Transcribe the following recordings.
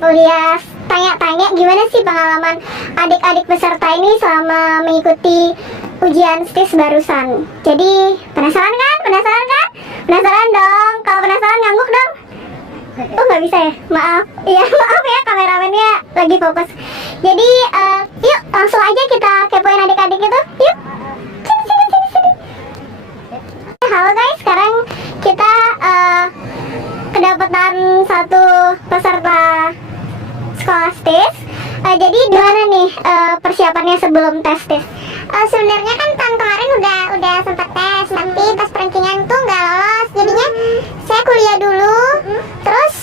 Kuliah tanya-tanya gimana sih pengalaman adik-adik peserta ini selama mengikuti ujian STIS barusan. Jadi penasaran kan? Penasaran kan? Penasaran dong. Kalau penasaran ngangguk dong. Oh nggak bisa ya? Maaf. Iya maaf ya, kameramennya lagi fokus. Jadi yuk langsung aja kita kepoin adik-adik itu. Yuk. Sini. Halo guys, sekarang kita kedapatan satu peserta sekolah STIS. Jadi gimana nih persiapannya sebelum tes STIS? Sebenarnya kan tahun kemarin udah sempat tes, tapi pas perancingan tuh nggak lolos. Jadinya saya kuliah dulu, terus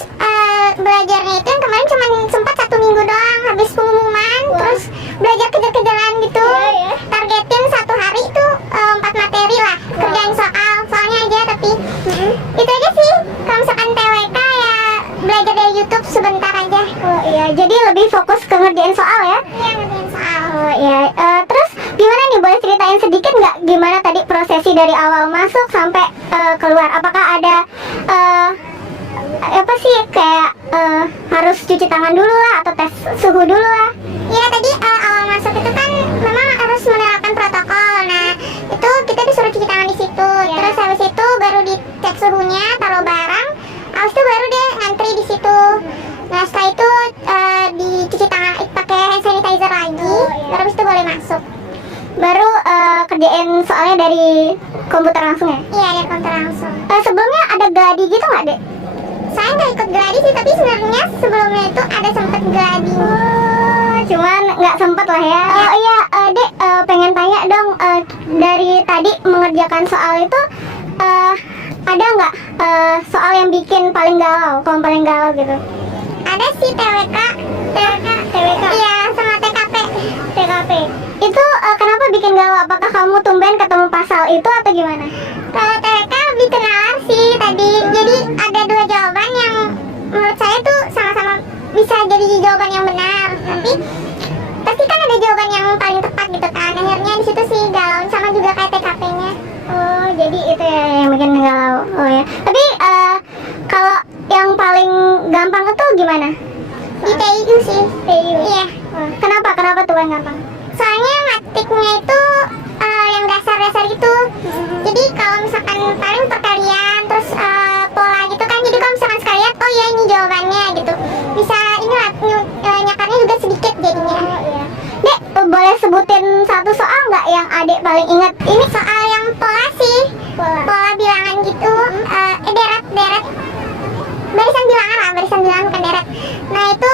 belajarnya itu yang kemarin cuma sempat 1 minggu doang. Habis pengumuman, terus belajar kejar-kejaran gitu. Targetin 1 hari itu 4 materi lah, kerjain soalnya aja. Tapi itu aja sih. Kalau misalkan TWK ya belajar dari YouTube sebentar aja. Oh iya, jadi lebih fokus ke ngerjain soal ya? Iya, ngerjain soal. Oh iya, terus gimana nih, boleh ceritain sedikit nggak gimana tadi prosesi dari awal masuk sampai keluar? Apakah ada apa sih kayak harus cuci tangan dulu lah atau tes suhu dulu lah? Iya, tadi awal masuk itu kan memang harus menerapkan protokol. Nah, itu kita disuruh cuci tangan di situ. Terus habis itu baru dicek suhunya, taruh barang. Habis itu baru deh ngantri di situ. Nah, setelah itu dicuci tangan pakai hand sanitizer lagi. Baru habis itu boleh masuk. Baru kerjain soalnya dari komputer langsung ya? Iya, dari komputer langsung. Sebelumnya ada gladi gitu nggak, Dek? Saya nggak ikut gladi sih, tapi sebenarnya sebelumnya itu ada sempet gladi. Cuman nggak sempet lah ya. Oh iya, Dek, pengen tanya dong, dari tadi mengerjakan soal itu ada nggak soal yang bikin paling galau, kalau paling galau gitu? Ada sih TWK. Iya, sama TKP. Itu kenapa bikin galau? Apakah kamu tumben ketemu pasal itu atau gimana? Kalau TWK lebih ke nalar sih tadi. Jadi ada 2 jawaban yang menurut saya tuh sama-sama bisa jadi jawaban yang benar. Tapi pasti kan ada jawaban yang paling tepat gitu kan. Akhirnya di situ sih galau, sama juga kayak TKP-nya. Oh, jadi itu ya yang bikin galau. Oh ya. Tapi kalau yang paling gampang itu gimana? Di TIU sih. TIU. Iya. Kenapa tuh yang gampang? Soalnya matiknya itu yang dasar-dasar gitu. Jadi kalau misalkan paling perkalian terus pola gitu kan. Jadi kalau misalkan sekali lihat, oh ya ini jawabannya gitu. Bisa inilah nyakarnya juga sedikit jadinya. Dek, boleh sebutin satu soal nggak yang Adek paling ingat? Ini soal yang pola sih. Pola bilangan gitu. Deret. Barisan bilangan bukan deret. Nah itu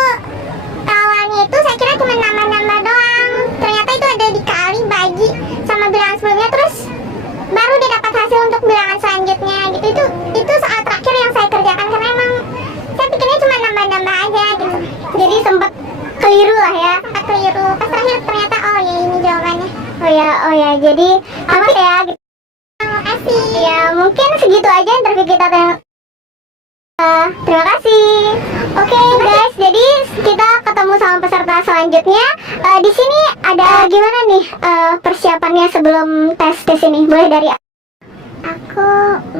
awalnya itu saya kira cuma nambah-nambah doang. Ternyata itu ada dikali, bagi sama bilangan sebelumnya, terus baru dia dapat hasil untuk bilangan selanjutnya gitu. Itu soal terakhir yang saya kerjakan karena emang saya pikirnya cuma nambah-nambah aja gitu. Jadi sempat keliru lah ya. Sempat keliru. Pas terakhir ternyata oh ya ini jawabannya. Oh ya. Jadi amat ya. Terima kasih. Ya mungkin segitu aja interview kita. Terima kasih. Oke guys, jadi kita ketemu sama peserta selanjutnya. Di sini ada gimana nih persiapannya sebelum tes ini? Boleh dari Aku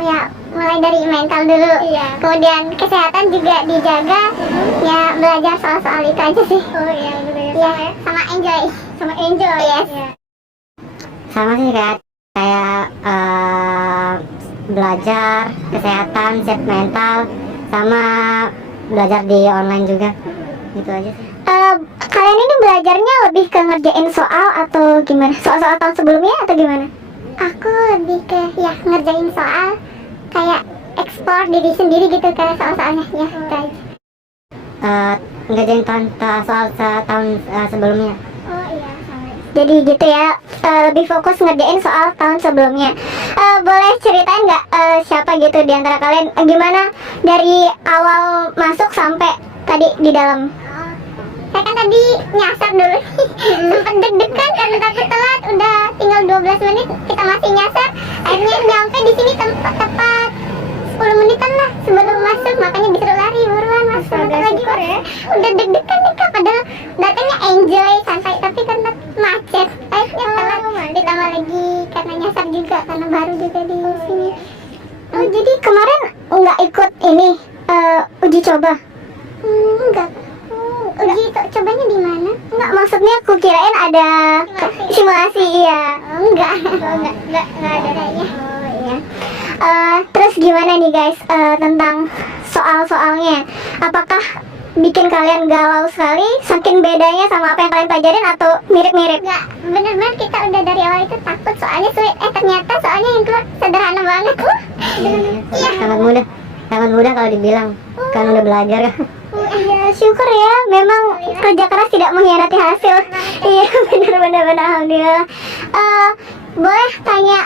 ya mulai dari mental dulu. Kemudian kesehatan juga dijaga. Ya belajar soal-soal itu aja sih. Oh iya, Ya, sama enjoy. Yes. Sama sih kayak belajar kesehatan, siap mental, sama belajar di online juga. Gitu aja sih. Kalian ini belajarnya lebih ke ngerjain soal atau gimana? Soal-soal tahun sebelumnya atau gimana? Aku lebih ke ya ngerjain soal, kayak ekspor diri sendiri gitu ke soal-soalnya ya. Itu aja. Ngerjain soal tahun sebelumnya. Oh iya, sama. Jadi gitu ya, lebih fokus ngerjain soal tahun sebelumnya. Boleh ceritain nggak siapa gitu di antara kalian gimana dari awal masuk sampai tadi di dalam? Saya kan tadi nyasar dulu. Sempet deg-degan karena takut telat. Udah tinggal 12 menit kita masih nyasar. Akhirnya nyampe di sini tepat 10 menitan lah sebelum masuk. Makanya disuruh lari buruan masuk lagi. Ya. Udah deg-degan nih Kak, padahal datanya enjoy santai, tapi karena macet akhirnya telat. Ditambah lagi karena nyasar juga, karena baru juga di sini. Oh jadi kemarin nggak ikut ini uji coba? Enggak. uji cobanya di mana? Enggak, maksudnya aku kirain ada simulasi, iya. Enggak. Enggak ada ya. Oh iya. Terus gimana nih guys, tentang soal-soalnya? Apakah bikin kalian galau sekali, saking bedanya sama apa yang kalian pelajarin, atau mirip-mirip? Enggak, bener-bener kita udah dari awal itu takut soalnya sulit. Ternyata soalnya yang keluar sederhana banget. Iya, sangat mudah kalau dibilang kan udah belajar kan. Iya, syukur ya, memang kerja keras tidak mengkhianati hasil. Iya, benar-benar alhamdulillah. Boleh tanya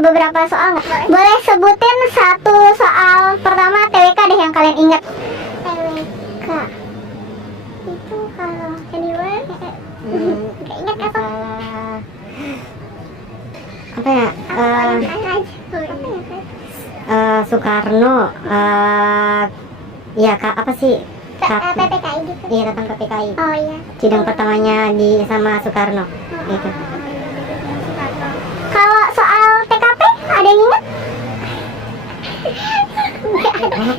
beberapa soal nggak? Boleh sebutin satu soal pertama TWK deh yang kalian ingat. TWK itu kalau anyway nggak ingat apa Apa ya? Soekarno, ya kak apa sih? PPKI gitu. Iya, tentang PPKI. Oh iya. Sidang pertamanya sama Soekarno. Gitu. Kalau soal TKP ada yang ingat?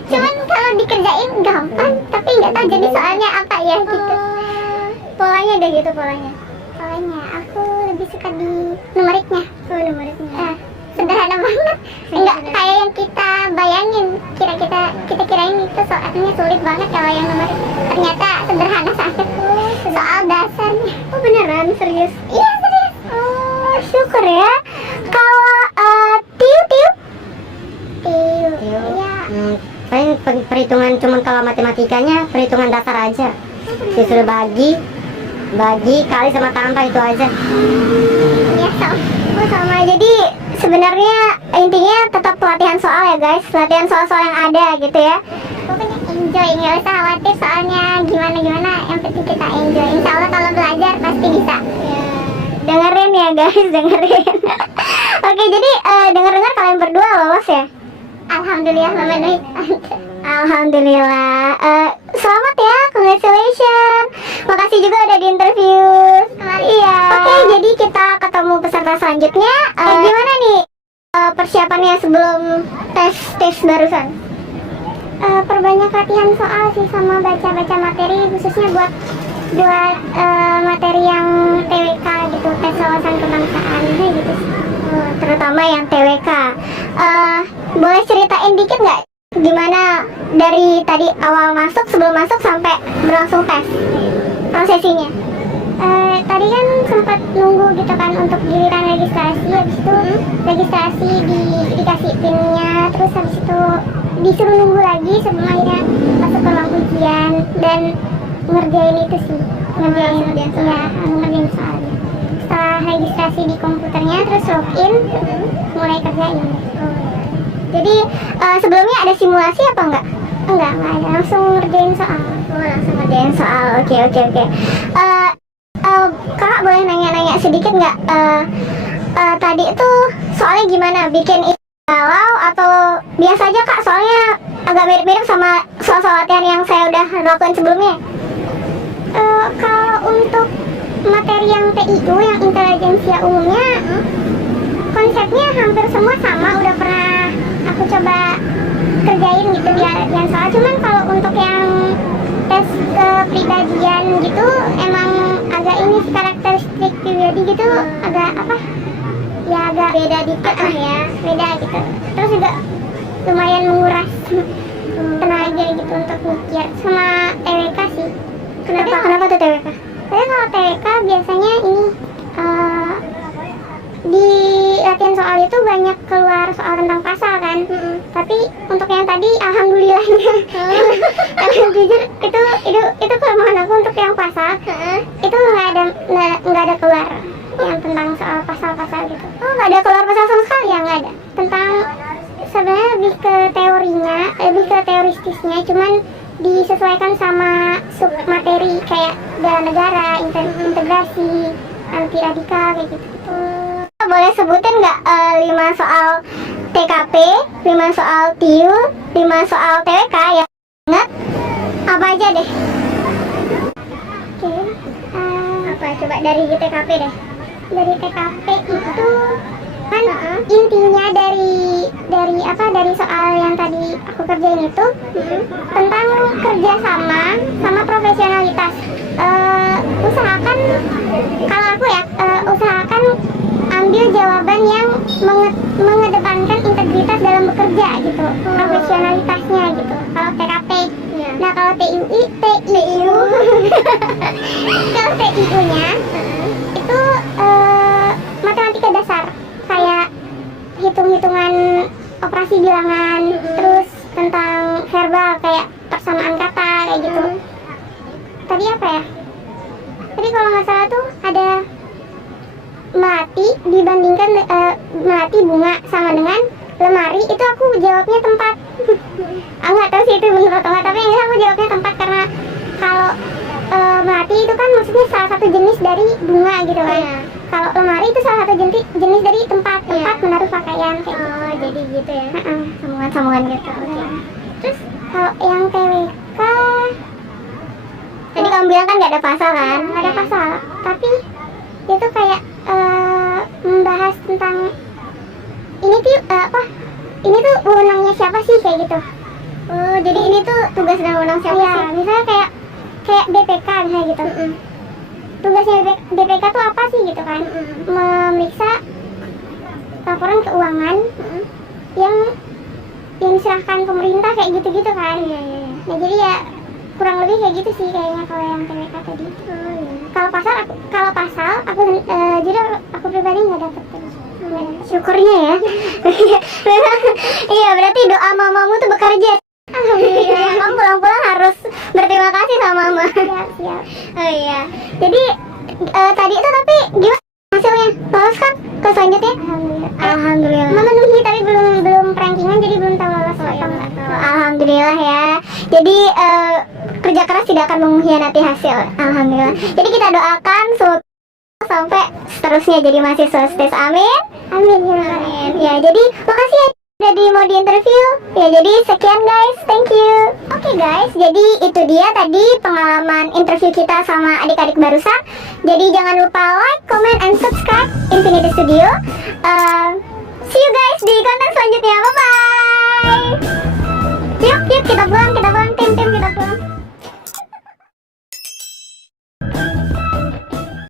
Cuman kalau dikerjain gampang, tapi nggak tahu jadi soalnya apa ya gitu. Polanya deh gitu polanya. Soalnya aku lebih suka di numeriknya. Oh, numeriknya. Sederhana banget, nggak kayak yang kita bayangin. Kita kirain itu soalnya sulit banget kalau yang numerik. Ternyata sederhana sangat. Soal dasarnya. Oh beneran, serius? Iya serius. Oh syukur ya. Kalau tiu. Iya. Paling perhitungan, cuman kalau matematikanya perhitungan dasar aja. Disuruh bagi kali sama tambah, itu aja. Iya sama. Oh sama, jadi sebenarnya intinya tetap pelatihan soal ya guys, latihan soal-soal yang ada gitu ya. Pokoknya enjoy, nggak usah khawatir soalnya gimana, yang penting kita enjoy. Insya Allah kalau belajar pasti bisa. Dengerin ya guys, dengerin. Oke, jadi dengar-dengar kalian berdua lolos ya? Alhamdulillah memenuhi. Alhamdulillah. Selamat ya, congratulations. Makasih juga udah di interview. Iya. Oke, jadi kita ketemu peserta selanjutnya. Gimana nih persiapannya sebelum tes barusan? Perbanyak latihan soal sih, sama baca materi khususnya buat materi yang TWK gitu, tes wawasan kebangsaan gitu sih. Terutama yang TWK. Boleh ceritain dikit nggak gimana dari tadi awal masuk, sebelum masuk sampai berlangsung tes prosesinya? Tadi kan sempat nunggu gitu kan untuk giliran registrasi, habis itu registrasi dikasih pinnya, terus habis itu disuruh nunggu lagi sebelum akhirnya masuk ke ruang ujian dan ngerjain itu sih, ngerjain soalnya. Setelah registrasi di komputernya, terus login, mulai kerjain. Jadi sebelumnya ada simulasi apa enggak? Enggak ada, langsung ngerjain soal. Langsung ngerjain soal, oke. Kakak boleh nanya-nanya sedikit nggak? Tadi itu soalnya gimana? Bikin galau atau biasa aja kak? Soalnya agak mirip-mirip sama soal-soal latihan yang saya udah lakukan sebelumnya. Kalau untuk materi yang TIU, yang intelijensia umumnya, konsepnya hampir semua sama, udah pernah aku coba kerjain gitu di latihan soal. Cuman kalau untuk yang tes kepribadian gitu, emang agak ini karakteristik pribadi gitu, agak apa? Ya agak Beda dikit lah ya. beda gitu. Terus juga lumayan menguras tenaga gitu untuk mikir. Sama TWK sih. Kenapa tuh TWK? Tapi kalau TWK biasanya ini di latihan soal itu banyak keluar soal tentang pasal kan. Tapi untuk yang tadi alhamdulillahnya karena jujur itu kelemahan aku untuk yang pasal. Itu nggak ada keluar yang tentang soal pasal-pasal gitu. Oh, nggak ada keluar pasal sama sekali? Ya nggak ada. Tentang sebenarnya lebih ke teorinya, lebih ke teoristisnya, cuman disesuaikan sama sub materi kayak bela negara, integrasi, anti radikal kayak gitu. Boleh sebutin nggak 5 soal TKP, 5 soal TIU, 5 soal TWK yang ingat? Apa aja deh? Oke. Apa? Coba dari TKP deh. Dari TKP itu kan intinya dari soal yang tadi aku kerjain itu tentang kerja sama profesionalitas. Usahakan, kalau aku ya, usahakan ambil jawaban yang mengedepankan integritas dalam bekerja gitu, profesionalitasnya gitu. Kalau TKP, nah kalau TIU kalau TIU-nya itu matematika dasar, kayak hitung-hitungan operasi bilangan, terus tentang verbal kayak persamaan kata kayak gitu. Tadi apa ya? Tadi kalau nggak salah tuh ada melati dibandingkan melati bunga sama dengan lemari, itu aku jawabnya tempat. Aku nggak tahu sih itu benar atau nggak, tapi yang jelas aku jawabnya tempat karena kalau melati itu kan maksudnya salah satu jenis dari bunga gitu kan. Kalau lemari itu salah satu jenis dari tempat menaruh pakaian kayak gitu. Oh, jadi gitu ya. Sambungan gitu. Terus kalau yang TWK Tadi kamu bilang kan nggak ada pasal kan? nggak ada pasal, tapi itu kayak membahas tentang ini tuh ini tuh wewenangnya siapa sih kayak gitu. Oh, jadi ini tuh tugas dan wewenang siapa Iya, sih? misalnya kayak BPK misalnya gitu. Tugasnya BPK tuh apa sih gitu kan? Memeriksa laporan keuangan yang diserahkan pemerintah kayak gitu-gitu kan. Nah, jadi ya kurang lebih kayak gitu sih kayaknya kalau yang TWK tadi. Kalau pasal aku jadi aku pribadi nggak dapet tadi. Syukurnya ya. Iya, berarti doa mamamu tuh bekerja. Alhamdulillah. Kamu pulang-pulang harus berterima kasih sama mama. Siap. Oh iya. Jadi tadi itu tapi gimana hasilnya? Lolos kan ke selanjutnya? Alhamdulillah. Alhamdulillah. Memenuhi tapi belum rankingan, jadi belum tahu lolos atau enggak. Alhamdulillah ya. Jadi kerja keras tidak akan mengkhianati hasil. Alhamdulillah. Jadi kita doakan sampai seterusnya jadi mahasiswa STIS. Amin. Amin ya. Amin. Ya, jadi makasih ya jadi mau di interview. Ya, jadi sekian guys. Thank you. Oke guys, jadi itu dia tadi pengalaman interview kita sama adik-adik barusan. Jadi jangan lupa like, comment, and subscribe Infinity Studio. See you guys di konten selanjutnya. Bye bye. Yuk kita pulang.